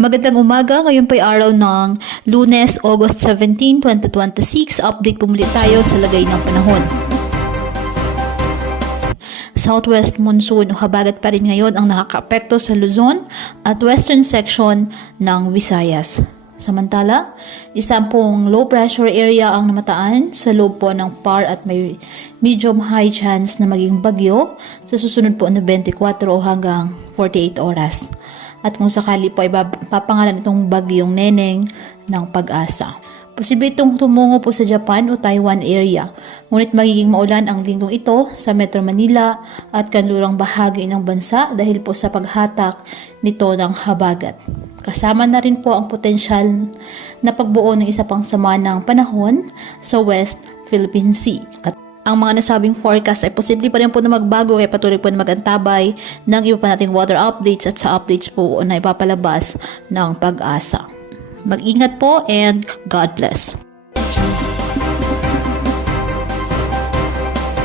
Magandang umaga, ngayon po'y araw ng Lunes, August 17, 2026. Update po muli tayo sa lagay ng panahon. Southwest monsoon o habagat pa rin ngayon ang nakakaapekto sa Luzon at western section ng Visayas. Samantala, isang pong low pressure area ang namataan sa loob po ng PAR at may medium high chance na maging bagyo sa susunod po na 24 o hanggang 48 oras. At kung sakali po ay papangalan itong bagyong Neneng ng Pag-asa. Posible itong tumungo po sa Japan o Taiwan area. Ngunit magiging maulan ang linggong ito sa Metro Manila at kanlurang bahagi ng bansa dahil po sa paghatak nito ng habagat. Kasama na rin po ang potensyal na pagbuo ng isa pang sama ng panahon sa West Philippine Sea. Ang mga nasabing forecast ay posible pa rin po na magbago kaya patuloy po na magantabay ng iba pa nating weather updates at sa updates po na ipapalabas ng Pag-asa. Mag-ingat po and God bless.